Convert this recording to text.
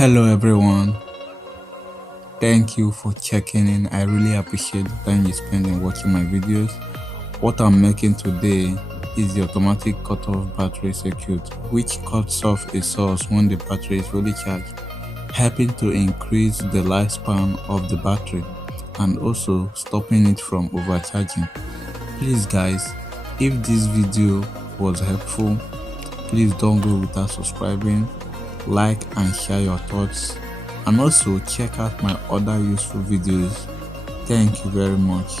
Hello everyone, thank you for checking in. I really appreciate the time you spend in watching my videos. What I'm making today is the automatic cut-off battery circuit, which cuts off a source when the battery is fully charged, helping to increase the lifespan of the battery and also stopping it from overcharging. Please guys, if this video was helpful, please don't go without subscribing, like and share your thoughts, and also check out my other useful videos. Thank you very much.